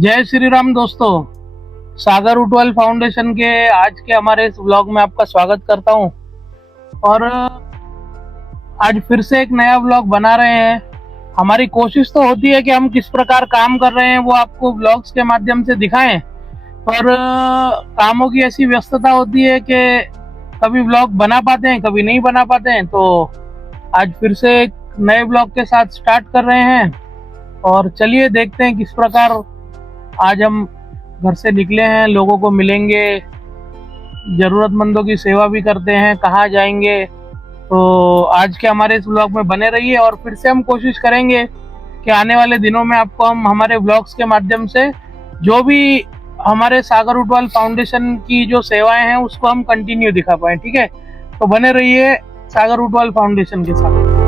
जय श्री राम दोस्तों। सागर उटवाल फाउंडेशन के आज के हमारे इस व्लॉग में आपका स्वागत करता हूं। और आज फिर से एक नया व्लॉग बना रहे हैं। हमारी कोशिश तो होती है कि हम किस प्रकार काम कर रहे हैं वो आपको व्लॉग्स के माध्यम से दिखाएं, पर कामों की ऐसी व्यस्तता होती है कि कभी व्लॉग बना पाते हैं, कभी नहीं बना पाते हैं। तो आज फिर से एक नए व्लॉग के साथ स्टार्ट कर रहे हैं और चलिए देखते हैं किस प्रकार आज हम घर से निकले हैं। लोगों को मिलेंगे, जरूरतमंदों की सेवा भी करते हैं, कहाँ जाएंगे। तो आज के हमारे इस व्लॉग में बने रहिए और फिर से हम कोशिश करेंगे कि आने वाले दिनों में आपको हम हमारे व्लॉग्स के माध्यम से जो भी हमारे सागर उटवाल फाउंडेशन की जो सेवाएं हैं उसको हम कंटिन्यू दिखा पाए। ठीक है, तो बने रहिए सागर उटवाल फाउंडेशन के साथ।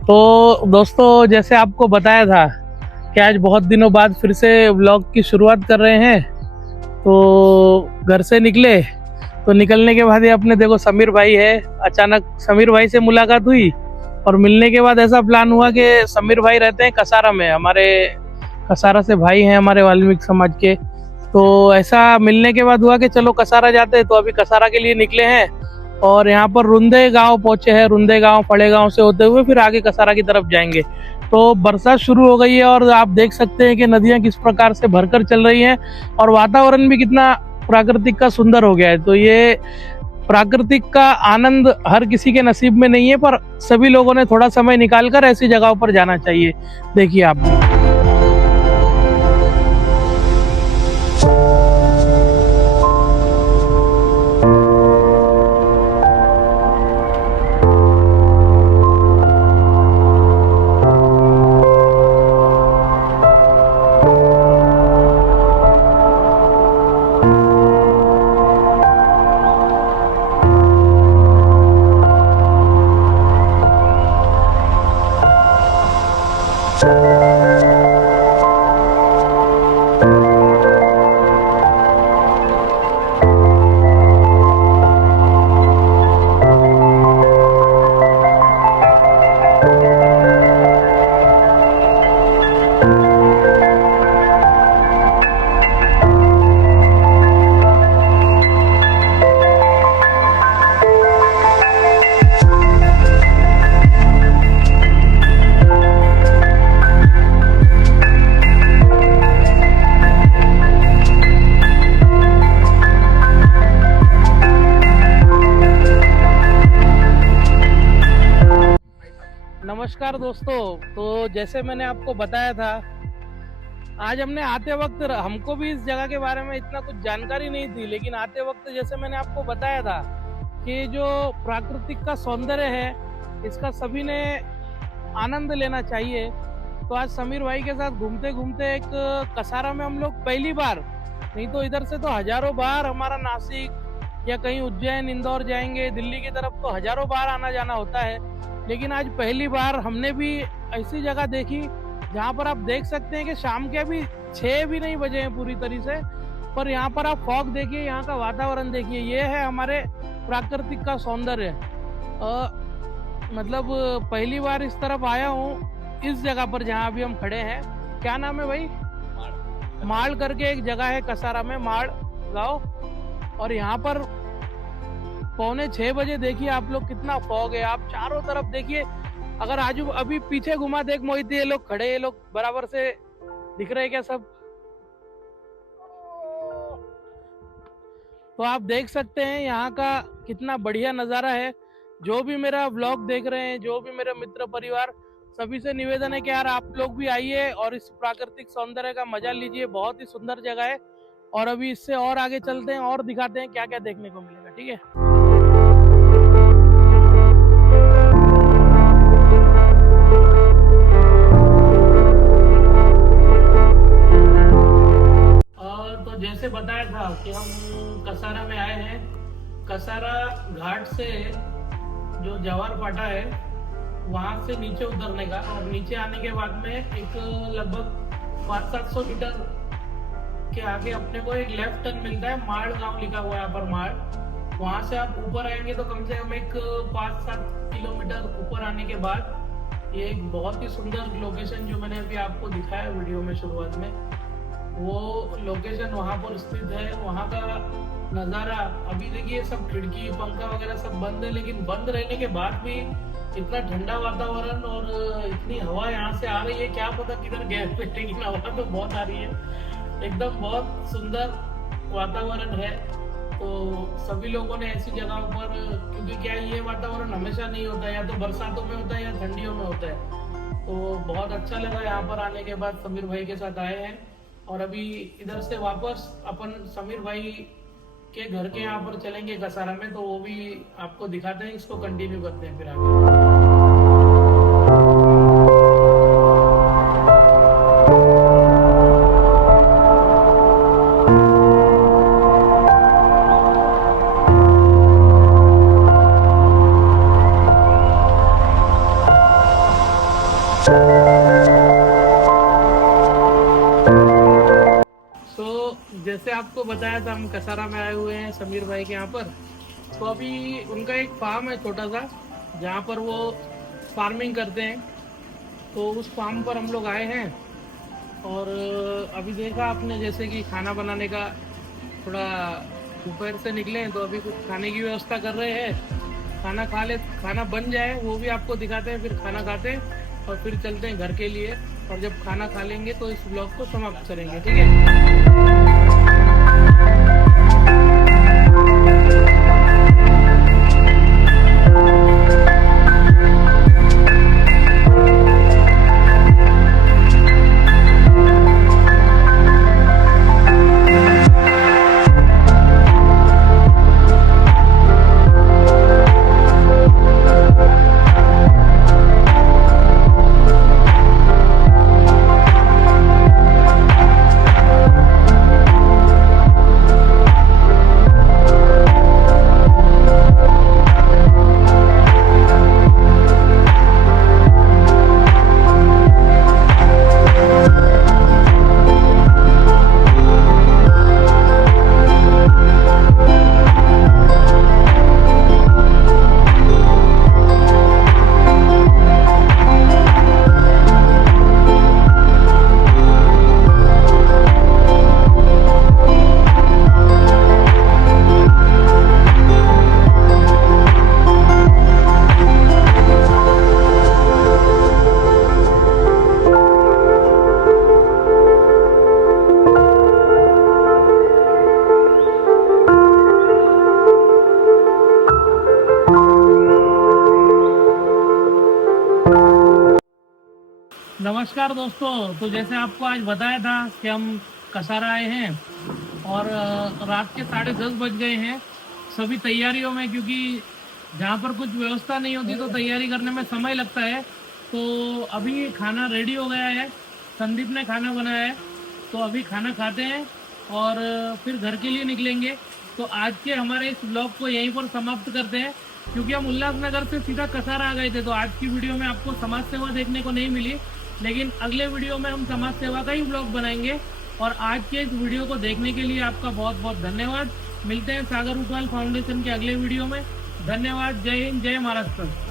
तो दोस्तों, जैसे आपको बताया था कि आज बहुत दिनों बाद फिर से व्लॉग की शुरुआत कर रहे हैं। तो घर से निकले, तो निकलने के बाद ये अपने देखो समीर भाई है। अचानक समीर भाई से मुलाकात हुई और मिलने के बाद ऐसा प्लान हुआ कि समीर भाई रहते हैं कसारा में, हमारे कसारा से भाई हैं हमारे वाल्मीकि समाज के। तो ऐसा मिलने के बाद हुआ कि चलो कसारा जाते हैं। तो अभी कसारा के लिए निकले हैं और यहाँ पर रुंदे गांव पहुंचे हैं। रुंदे गांव फड़े गांव से होते हुए फिर आगे कसारा की तरफ जाएंगे। तो बरसात शुरू हो गई है और आप देख सकते हैं कि नदियां किस प्रकार से भरकर चल रही हैं और वातावरण भी कितना प्राकृतिक का सुंदर हो गया है। तो ये प्राकृतिक का आनंद हर किसी के नसीब में नहीं है, पर सभी लोगों ने थोड़ा समय निकालकर ऐसी जगहों पर जाना चाहिए। देखिए आप भी। नमस्कार दोस्तों। तो जैसे मैंने आपको बताया था, आज हमने आते वक्त, हमको भी इस जगह के बारे में इतना कुछ जानकारी नहीं थी, लेकिन आते वक्त जैसे मैंने आपको बताया था कि जो प्राकृतिक का सौंदर्य है इसका सभी ने आनंद लेना चाहिए। तो आज समीर भाई के साथ घूमते घूमते एक कसारा में हम लोग पहली बार, नहीं तो इधर से तो हजारों बार हमारा नासिक या कहीं उज्जैन इंदौर जाएंगे, दिल्ली की तरफ तो हजारों बार आना जाना होता है, लेकिन आज पहली बार हमने भी ऐसी जगह देखी जहाँ पर आप देख सकते हैं कि शाम के अभी 6 भी नहीं बजे हैं पूरी तरह से, पर यहाँ पर आप फॉग देखिए, यहाँ का वातावरण देखिए। ये है हमारे प्राकृतिक का सौंदर्य। मतलब पहली बार इस तरफ आया हूँ, इस जगह पर जहाँ अभी हम खड़े हैं। क्या नाम है भाई? माड़ करके एक जगह है कसारा में, माड़ गाँव। और यहाँ पर 5:45 बजे देखिए आप लोग कितना फॉग है। आप चारों तरफ देखिए, अगर आजू अभी पीछे घुमा देख मोहित, ये लोग खड़े, ये लोग बराबर से दिख रहे हैं क्या सब? तो आप देख सकते हैं यहाँ का कितना बढ़िया नज़ारा है। जो भी मेरा व्लॉग देख रहे हैं, जो भी मेरे मित्र परिवार, सभी से निवेदन है कि यार आप लोग भी आइए और इस प्राकृतिक सौंदर्य का मजा लीजिए। बहुत ही सुंदर जगह है और अभी इससे और आगे चलते हैं और दिखाते हैं क्या क्या देखने को मिलेगा। ठीक है। तो जैसे बताया था कि हम कसारा में आए हैं। कसारा घाट से जो जवार फाटा है वहां से नीचे उतरने का, और नीचे आने के बाद में एक लगभग 500-700 मीटर के आगे अपने को एक लेफ्ट टर्न मिलता है। माड़ गांव लिखा हुआ है यहाँ पर, माड़। वहां से आप ऊपर आएंगे तो कम से कम एक 5-7 किलोमीटर ऊपर आने के बाद ये एक बहुत ही सुंदर लोकेशन जो मैंने अभी आपको दिखाया वीडियो में शुरुआत में, वो लोकेशन वहां पर स्थित है। वहां का नज़ारा, अभी देखिए सब खिड़की पंखा वगैरह सब बंद है, लेकिन बंद रहने के बाद भी इतना ठंडा वातावरण और इतनी हवा यहाँ से आ रही है, क्या पता किधर गैस पे, लेकिन हवा तो बहुत आ रही है। एकदम बहुत सुंदर वातावरण है। तो सभी लोगों ने ऐसी जगहों पर, क्योंकि क्या ये वातावरण हमेशा नहीं होता है, या तो बरसातों में होता है या ठंडियों में होता है। तो बहुत अच्छा लगा यहाँ पर आने के बाद, समीर भाई के साथ आए हैं। और अभी इधर से वापस अपन समीर भाई के घर के यहाँ पर चलेंगे कसारा में, तो वो भी आपको दिखाते हैं। इसको कंटिन्यू करते हैं फिर आगे। जैसे आपको बताया था, हम कसारा में आए हुए हैं समीर भाई के यहाँ पर। तो अभी उनका एक फार्म है छोटा सा, जहाँ पर वो फार्मिंग करते हैं। तो उस फार्म पर हम लोग आए हैं, और अभी देखा आपने जैसे कि खाना बनाने का, थोड़ा दोपहर से निकले हैं तो अभी कुछ खाने की व्यवस्था कर रहे हैं। खाना बन जाए वो भी आपको दिखाते हैं, फिर खाना खाते हैं और फिर चलते हैं घर के लिए। और जब खाना खा लेंगे तो इस ब्लॉग को समाप्त करेंगे, ठीक है। नमस्कार दोस्तों, तो जैसे आपको आज बताया था कि हम कसारा आए हैं, और रात के 10:30 बज गए हैं। सभी तैयारियों में, क्योंकि जहाँ पर कुछ व्यवस्था नहीं होती तो तैयारी करने में समय लगता है। तो अभी खाना रेडी हो गया है, संदीप ने खाना बनाया है, तो अभी खाना खाते हैं और फिर घर के लिए निकलेंगे। तो आज के हमारे इस ब्लॉग को यहीं पर समाप्त करते हैं, क्योंकि हम उल्लासनगर से सीधा कसारा आ गए थे। तो आज की वीडियो में आपको समाज सेवा देखने को नहीं मिली, लेकिन अगले वीडियो में हम समाज सेवा का ही ब्लॉग बनाएंगे। और आज के इस वीडियो को देखने के लिए आपका बहुत बहुत धन्यवाद। मिलते हैं सागर उटवाल फाउंडेशन के अगले वीडियो में। धन्यवाद। जय हिंद, जय महाराष्ट्र।